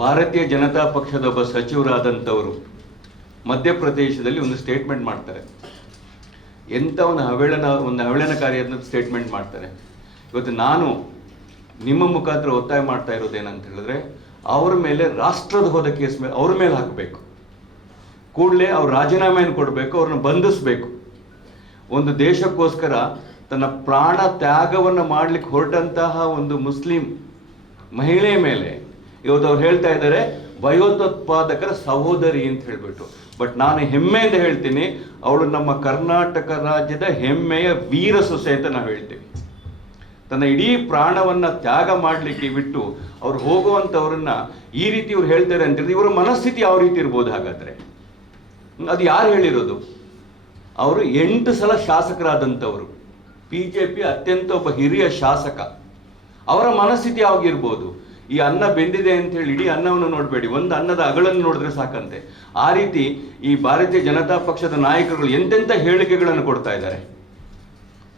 ಭಾರತೀಯ ಜನತಾ ಪಕ್ಷದ ಒಬ್ಬ ಸಚಿವರಾದಂಥವರು ಮಧ್ಯಪ್ರದೇಶದಲ್ಲಿ ಒಂದು ಸ್ಟೇಟ್ಮೆಂಟ್ ಮಾಡ್ತಾರೆ. ಎಂಥ ಒಂದು ಅವಹೇಳನಕಾರಿಯಾದ ಸ್ಟೇಟ್ಮೆಂಟ್ ಮಾಡ್ತಾರೆ. ಇವತ್ತು ನಾನು ನಿಮ್ಮ ಮುಖಾಂತರ ಒತ್ತಾಯ ಮಾಡ್ತಾ ಇರೋದೇನಂತ ಹೇಳಿದ್ರೆ, ಅವ್ರ ಮೇಲೆ ರಾಷ್ಟ್ರದ್ರೋಹದ ಕೇಸ್ ಮೇಲೆ ಅವ್ರ ಮೇಲೆ ಹಾಕಬೇಕು. ಕೂಡಲೇ ಅವ್ರು ರಾಜೀನಾಮೆಯನ್ನು ಕೊಡಬೇಕು, ಅವ್ರನ್ನ ಬಂಧಿಸಬೇಕು. ಒಂದು ದೇಶಕ್ಕೋಸ್ಕರ ತನ್ನ ಪ್ರಾಣ ತ್ಯಾಗವನ್ನು ಮಾಡಲಿಕ್ಕೆ ಹೊರಟಂತಹ ಒಂದು ಮುಸ್ಲಿಂ ಮಹಿಳೆಯ ಮೇಲೆ ಇವತ್ತು ಅವ್ರು ಹೇಳ್ತಾ ಇದ್ದಾರೆ ಭಯೋತ್ಪಾದಕರ ಸಹೋದರಿ ಅಂತ ಹೇಳ್ಬಿಟ್ಟು. ಬಟ್ ನಾನು ಹೆಮ್ಮೆಯಿಂದ ಹೇಳ್ತೀನಿ, ಅವಳು ನಮ್ಮ ಕರ್ನಾಟಕ ರಾಜ್ಯದ ಹೆಮ್ಮೆಯ ವೀರ ಸೊಸೆ ಅಂತ ನಾವು ಹೇಳ್ತೀವಿ. ತನ್ನ ಇಡೀ ಪ್ರಾಣವನ್ನ ತ್ಯಾಗ ಮಾಡಲಿಕ್ಕೆ ಬಿಟ್ಟು ಅವ್ರು ಹೋಗುವಂಥವ್ರನ್ನ ಈ ರೀತಿ ಇವ್ರು ಹೇಳ್ತಾರೆ ಅಂತೇಳಿದ್ರೆ ಇವರ ಮನಸ್ಥಿತಿ ಯಾವ ರೀತಿ ಇರ್ಬೋದು ಹಾಗಾದ್ರೆ? ಅದು ಯಾರು ಹೇಳಿರೋದು? ಅವರು 8 ಸಲ ಶಾಸಕರಾದಂಥವರು, BJP ಅತ್ಯಂತ ಒಬ್ಬ ಹಿರಿಯ ಶಾಸಕ. ಅವರ ಮನಸ್ಥಿತಿ ಯಾವಾಗಿರ್ಬೋದು? ಈ ಅನ್ನ ಬೆಂದಿದೆ ಅಂತ ಹೇಳಿ ಇಡೀ ಅನ್ನವನ್ನು ನೋಡಬೇಡಿ, ಒಂದು ಅನ್ನದ ಅಗಳನ್ನು ನೋಡಿದ್ರೆ ಸಾಕಂತೆ. ಆ ರೀತಿ ಈ ಭಾರತೀಯ ಜನತಾ ಪಕ್ಷದ ನಾಯಕರುಗಳು ಎಂತೆಂಥ ಹೇಳಿಕೆಗಳನ್ನು ಕೊಡ್ತಾ ಇದ್ದಾರೆ.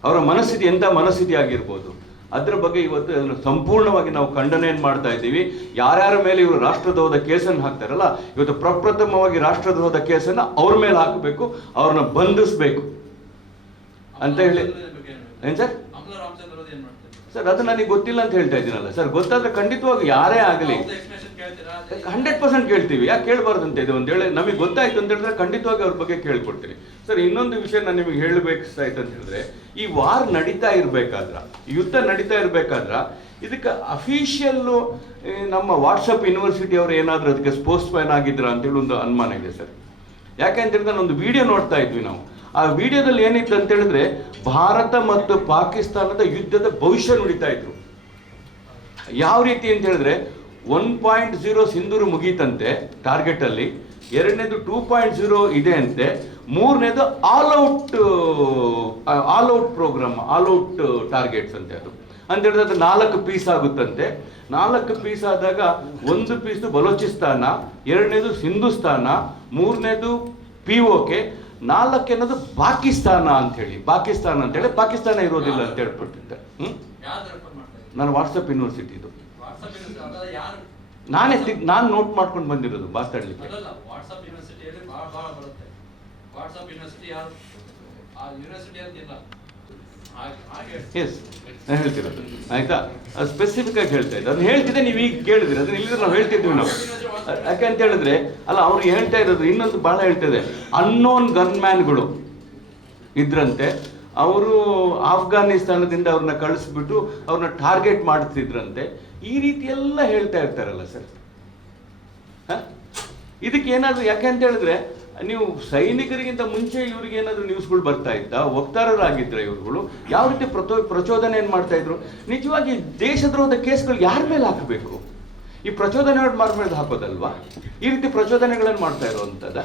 ಅವರ ಮನಸ್ಥಿತಿ ಎಂಥ ಮನಸ್ಥಿತಿ ಆಗಿರ್ಬೋದು? ಅದರ ಬಗ್ಗೆ ಇವತ್ತು ಅದನ್ನು ಸಂಪೂರ್ಣವಾಗಿ ನಾವು ಖಂಡನೆಯನ್ನು ಮಾಡ್ತಾ ಇದ್ದೀವಿ. ಯಾರ್ಯಾರ ಮೇಲೆ ಇವರು ರಾಷ್ಟ್ರದ್ರೋಹದ ಕೇಸನ್ನು ಹಾಕ್ತಾರಲ್ಲ, ಇವತ್ತು ಪ್ರಪ್ರಥಮವಾಗಿ ರಾಷ್ಟ್ರದ್ರೋಹದ ಕೇಸನ್ನು ಅವ್ರ ಮೇಲೆ ಹಾಕಬೇಕು, ಅವ್ರನ್ನ ಬಂಧಿಸಬೇಕು ಅಂತ ಹೇಳಿ. ಏನ್ ಸರ್? ಸರ್ ಅದು ನನಗೆ ಗೊತ್ತಿಲ್ಲ ಅಂತ ಹೇಳ್ತಾ ಇದ್ದೀನಲ್ಲ ಸರ್. ಗೊತ್ತಾದ್ರೆ ಖಂಡಿತವಾಗಿ ಯಾರೇ ಆಗಲಿ 100% ಕೇಳ್ತೀವಿ. ಯಾಕೆ ಕೇಳಬಾರ್ದಂತ ಇದೆ ಒಂದು ಹೇಳಿ ನಮಗೆ ಗೊತ್ತಾಯ್ತು ಅಂತ ಹೇಳಿದ್ರೆ ಖಂಡಿತವಾಗಿ ಅವ್ರ ಬಗ್ಗೆ ಕೇಳ್ಕೊಡ್ತೀನಿ. ಸರ್ ಇನ್ನೊಂದು ವಿಷಯ ನಾನು ನಿಮಗೆ ಹೇಳಬೇಕಾಯ್ತು ಅಂತ ಹೇಳಿದ್ರೆ, ಈ ವಾರ್ ನಡೀತಾ ಇರಬೇಕಾದ್ರ, ಯುದ್ಧ ನಡೀತಾ ಇರಬೇಕಾದ್ರ ಇದಕ್ಕೆ ಅಫಿಷಿಯಲ್ಲು ನಮ್ಮ ವಾಟ್ಸಪ್ ಯೂನಿವರ್ಸಿಟಿ ಅವರು ಏನಾದರೂ ಅದಕ್ಕೆ ಸ್ಪೋರ್ಟ್ಸ್ ಮ್ಯಾನ್ ಆಗಿದ್ರ ಅಂತೇಳಿ ಒಂದು ಅನುಮಾನ ಇದೆ ಸರ್. ಯಾಕೆ ಅಂತ ಹೇಳಿದ್ರೆ ಒಂದು ವಿಡಿಯೋ ನೋಡ್ತಾ ಇದ್ವಿ ನಾವು. ಆ ವಿಡಿಯೋದಲ್ಲಿ ಏನಿತ್ತು ಅಂತ ಹೇಳಿದ್ರೆ, ಭಾರತ ಮತ್ತು ಪಾಕಿಸ್ತಾನದ ಯುದ್ಧದ ಭವಿಷ್ಯ ನುಡಿತಾ ಇದ್ರು. ಯಾವ ರೀತಿ ಅಂತ ಹೇಳಿದ್ರೆ 1.0 ಸಿಂಧೂರು ಮುಗೀತಂತೆ ಟಾರ್ಗೆಟ್ ಅಲ್ಲಿ, ಎರಡನೇದು 2.0 ಇದೆ ಅಂತೆ, ಮೂರನೇದು all out programme, all out targets ಅಂತೆ. ಅದು ಅಂತ ಹೇಳಿದ್ರೆ ಅದು 4 ಪೀಸ್ ಆಗುತ್ತಂತೆ. 4 ಪೀಸ್ ಆದಾಗ ಒಂದು ಪೀಸ್ ಬಲೂಚಿಸ್ತಾನ, ಎರಡನೇದು ಹಿಂದೂಸ್ತಾನ, ಮೂರನೇದು POK, 4 ಅನ್ನೋದು ಪಾಕಿಸ್ತಾನ ಅಂತ ಹೇಳಿ. ಪಾಕಿಸ್ತಾನ ಇರೋದಿಲ್ಲ ಅಂತ ಹೇಳ್ಬಿಟ್ಟಿದ್ದೆ. ನಾನು ವಾಟ್ಸಪ್ ಯೂನಿವರ್ಸಿಟಿದು ನಾನು ನೋಟ್ ಮಾಡ್ಕೊಂಡು ಬಂದಿರೋದು ಮಾತಾಡ್ಲಿಕ್ಕೆ. ಎಸ್ ನಾನು ಹೇಳ್ತಿರೋದು ಆಯ್ತಾ, ಸ್ಪೆಸಿಫಿಕ್ ಆಗಿ ಹೇಳ್ತಾ ಇದ್ದೆ. ಅದನ್ನ ಹೇಳ್ತಿದ್ದೆ, ನೀವು ಈಗ ಕೇಳಿದ್ರಿ. ಅದನ್ನ ಇಲ್ಲಿದ್ರೆ ನಾವು ಹೇಳ್ತಿದ್ವಿ ನಾವು. ಯಾಕೆ ಅಂತ ಹೇಳಿದ್ರೆ ಅಲ್ಲ, ಅವ್ರು ಹೇಳ್ತಾ ಇರೋದು ಇನ್ನೊಂದು ಬಹಳ ಹೇಳ್ತಿದೆ. ಅನ್ನೋನ್ ಗನ್ಮ್ಯಾನ್ಗಳು ಇದ್ರಂತೆ, ಅವರು ಆಫ್ಘಾನಿಸ್ತಾನದಿಂದ ಅವ್ರನ್ನ ಕಳಿಸ್ಬಿಟ್ಟು ಅವ್ರನ್ನ ಟಾರ್ಗೆಟ್ ಮಾಡ್ತಿದ್ರಂತೆ. ಈ ರೀತಿ ಎಲ್ಲ ಹೇಳ್ತಾ ಇರ್ತಾರಲ್ಲ ಸರ್. ಇದಕ್ಕೆ ಏನಾದ್ರು, ಯಾಕೆ ಅಂತ ಹೇಳಿದ್ರೆ ನೀವು ಸೈನಿಕರಿಗಿಂತ ಮುಂಚೆ ಇವ್ರಿಗೆ ಏನಾದ್ರು ನ್ಯೂಸ್ಗಳು ಬರ್ತಾ ಇದ್ದ, ವಕ್ತಾರರಾಗಿದ್ರೆ ಇವ್ರುಗಳು ಯಾವ ರೀತಿ ಪ್ರಚೋದನೆಯನ್ನು ಮಾಡ್ತಾ ಇದ್ರು? ನಿಜವಾಗಿ ದೇಶದ್ರೋಹದ ಕೇಸ್ಗಳು ಯಾರ ಮೇಲೆ ಹಾಕಬೇಕು? ಈ ಪ್ರಚೋದನೆ ಮೇಲೆ ಹಾಕೋದಲ್ವಾ? ಈ ರೀತಿ ಪ್ರಚೋದನೆಗಳನ್ನು ಮಾಡ್ತಾ ಇರುವಂಥದ್ದ.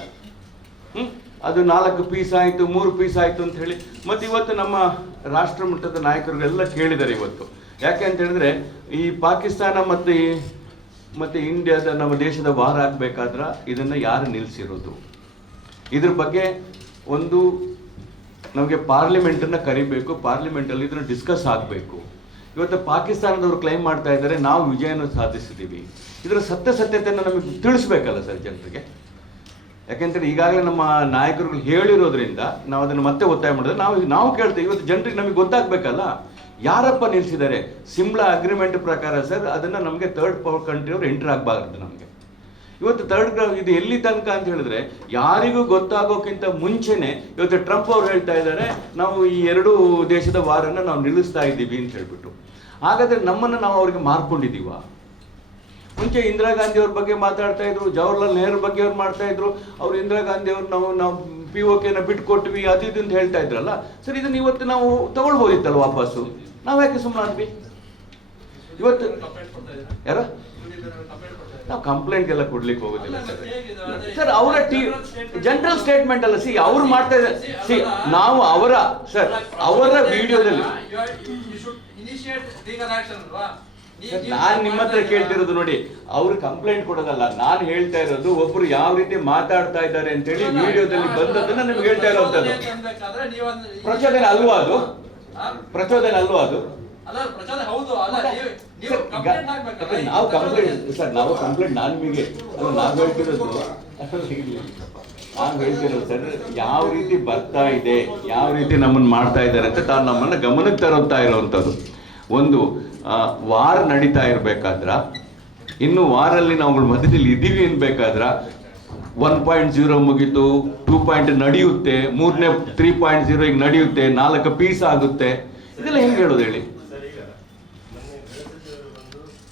ಅದು 4 ಪೀಸ್ ಆಯಿತು, 3 ಪೀಸ್ ಆಯಿತು ಅಂತ ಹೇಳಿ. ಮತ್ತು ಇವತ್ತು ನಮ್ಮ ರಾಷ್ಟ್ರ ಮಟ್ಟದ ನಾಯಕರುಗಳೆಲ್ಲ ಕೇಳಿದ್ದಾರೆ ಇವತ್ತು. ಯಾಕೆ ಅಂತ ಹೇಳಿದ್ರೆ ಈ ಪಾಕಿಸ್ತಾನ ಮತ್ತು ಇಂಡಿಯಾದ ನಮ್ಮ ದೇಶದ ವಾರ ಆಗಬೇಕಾದ್ರೆ ಇದನ್ನು ಯಾರು ನಿಲ್ಲಿಸಿರೋದು? ಇದ್ರ ಬಗ್ಗೆ ಒಂದು ನಮಗೆ ಪಾರ್ಲಿಮೆಂಟನ್ನು ಕರಿಬೇಕು, ಪಾರ್ಲಿಮೆಂಟಲ್ಲಿ ಇದನ್ನು ಡಿಸ್ಕಸ್ ಆಗಬೇಕು. ಇವತ್ತು ಪಾಕಿಸ್ತಾನದವರು ಕ್ಲೈಮ್ ಮಾಡ್ತಾ ಇದ್ದಾರೆ ನಾವು ವಿಜಯನ ಸಾಧಿಸಿದ್ದೀವಿ. ಇದರ ಸತ್ಯತೆಯನ್ನು ನಮಗೆ ತಿಳಿಸ್ಬೇಕಲ್ಲ ಸರ್ ಜನರಿಗೆ. ಯಾಕೆಂತೇಳಿ ಈಗಾಗಲೇ ನಮ್ಮ ನಾಯಕರುಗಳು ಹೇಳಿರೋದ್ರಿಂದ ನಾವು ಅದನ್ನು ಮತ್ತೆ ಒತ್ತಾಯ ಮಾಡಿದ್ರೆ ನಾವು ಕೇಳ್ತೇವೆ. ಇವತ್ತು ಜನರಿಗೆ ನಮಗೆ ಗೊತ್ತಾಗಬೇಕಲ್ಲ ಯಾರಪ್ಪ ನಿಲ್ಲಿಸಿದ್ದಾರೆ. ಸಿಮ್ಲಾ ಅಗ್ರಿಮೆಂಟ್ ಪ್ರಕಾರ ಸರ್ ಅದನ್ನು ನಮಗೆ ಥರ್ಡ್ ಕಂಟ್ರಿ ಅವರು ಎಂಟ್ರ್ ಆಗಬಾರ್ದು. ನಮಗೆ ಇವತ್ತು ಇದು ಎಲ್ಲಿ ತನಕ ಅಂತ ಹೇಳಿದ್ರೆ ಯಾರಿಗೂ ಗೊತ್ತಾಗೋಕ್ಕಿಂತ ಮುಂಚೆನೆ ಇವತ್ತು ಟ್ರಂಪ್ ಅವ್ರು ಹೇಳ್ತಾ ಇದ್ದಾರೆ ನಾವು ಈ 2 ದೇಶದ ವಾರನ್ನು ನಾವು ನಿಲ್ಲಿಸ್ತಾ ಇದ್ದೀವಿ ಅಂತ ಹೇಳ್ಬಿಟ್ಟು. ಹಾಗಾದ್ರೆ ನಮ್ಮನ್ನು ನಾವು ಅವ್ರಿಗೆ ಮಾರ್ಕೊಂಡಿದ್ದೀವ? ಮುಂಚೆ ಇಂದಿರಾ ಗಾಂಧಿ ಅವ್ರ ಬಗ್ಗೆ ಮಾತಾಡ್ತಾ ಇದ್ರು, ಜವಾಹರ್ಲಾಲ್ ನೆಹರು ಬಗ್ಗೆ ಅವ್ರು ಮಾಡ್ತಾ ಇದ್ರು. ಅವ್ರು ಇಂದಿರಾ ಗಾಂಧಿ ಅವ್ರು ನಾವು POKನ ಬಿಟ್ಕೊಟ್ವಿ ಅದು ಇದು ಅಂತ ಹೇಳ್ತಾ ಇದ್ರಲ್ಲ ಸರ್. ಇದನ್ನ ಇವತ್ತು ನಾವು ತಗೊಳ್ಬೋದಿತ್ತಲ್ಲ ವಾಪಸ್ಸು. ನಾವು ಯಾಕೆ ಸುಮ್ಮನಾದ್ವಿ? ಇವತ್ತು ಯಾರ ನಾವು ಕಂಪ್ಲೇಂಟ್ಗೆಲ್ಲ ಕೊಡ್ಲಿಕ್ಕೆ ಹೋಗೋದಿಲ್ಲ ಸರ್. ಅವರ ಜನರಲ್ ಸ್ಟೇಟ್ಮೆಂಟ್ ಅಲ್ಲ. ಅವ್ರು ಮಾಡ್ತಾ ಇದ್ದಾರೆ. ನಾವು ಅವರ ವಿಡಿಯೋದಲ್ಲಿ ನಾನು ನಿಮ್ಮ ಹತ್ರ ಕೇಳ್ತಿರೋದು ನೋಡಿ, ಅವ್ರು ಕಂಪ್ಲೇಂಟ್ ಕೊಡೋದಲ್ಲ. ನಾನು ಹೇಳ್ತಾ ಇರೋದು ಒಬ್ರು ಯಾವ ರೀತಿ ಮಾತಾಡ್ತಾ ಇದ್ದಾರೆ ಅಂತ ಹೇಳಿ ವಿಡಿಯೋದಲ್ಲಿ ಬಂದದನ್ನ ನಿಮ್ಗೆ ಹೇಳ್ತಾ ಇರೋಂಥದ್ದು. ಪ್ರಚೋದನೆ ಅಲ್ವಾ ಅದು? ನಾವು ಕಂಪ್ಲೇಂಟ್ ಸರ್, ನಾವು ಕಂಪ್ಲೇಂಟ್ ನಾನು ನಿಮಗೆ ನಾವು ಹೇಳ್ತಿರೋದು ಸರ್, ಯಾವ ರೀತಿ ಬರ್ತಾ ಇದೆ, ಯಾವ ರೀತಿ ನಮ್ಮನ್ನು ಮಾಡ್ತಾ ಇದ್ದಾರೆ ಅಂತ ತಾನು ನಮ್ಮನ್ನು ಗಮನಕ್ಕೆ ತರುತ್ತಾ ಇರುವಂಥದ್ದು. ಒಂದು ವಾರ್ ನಡೀತಾ ಇರಬೇಕಾದ್ರ, ಇನ್ನು ವಾರಲ್ಲಿ ನಾವು ಮಧ್ಯದಲ್ಲಿ ಇದ್ದೀವಿ ಅನ್ಬೇಕಾದ್ರ 1.0 ಮುಗೀತು, 2 ನಡೆಯುತ್ತೆ, 3ನೇ 3.0 ಈಗ ನಡೆಯುತ್ತೆ, 4 ಪೀಸ್ ಆಗುತ್ತೆ, ಇದೆಲ್ಲ ಹೆಂಗೆ ಹೇಳೋದು ಹೇಳಿ?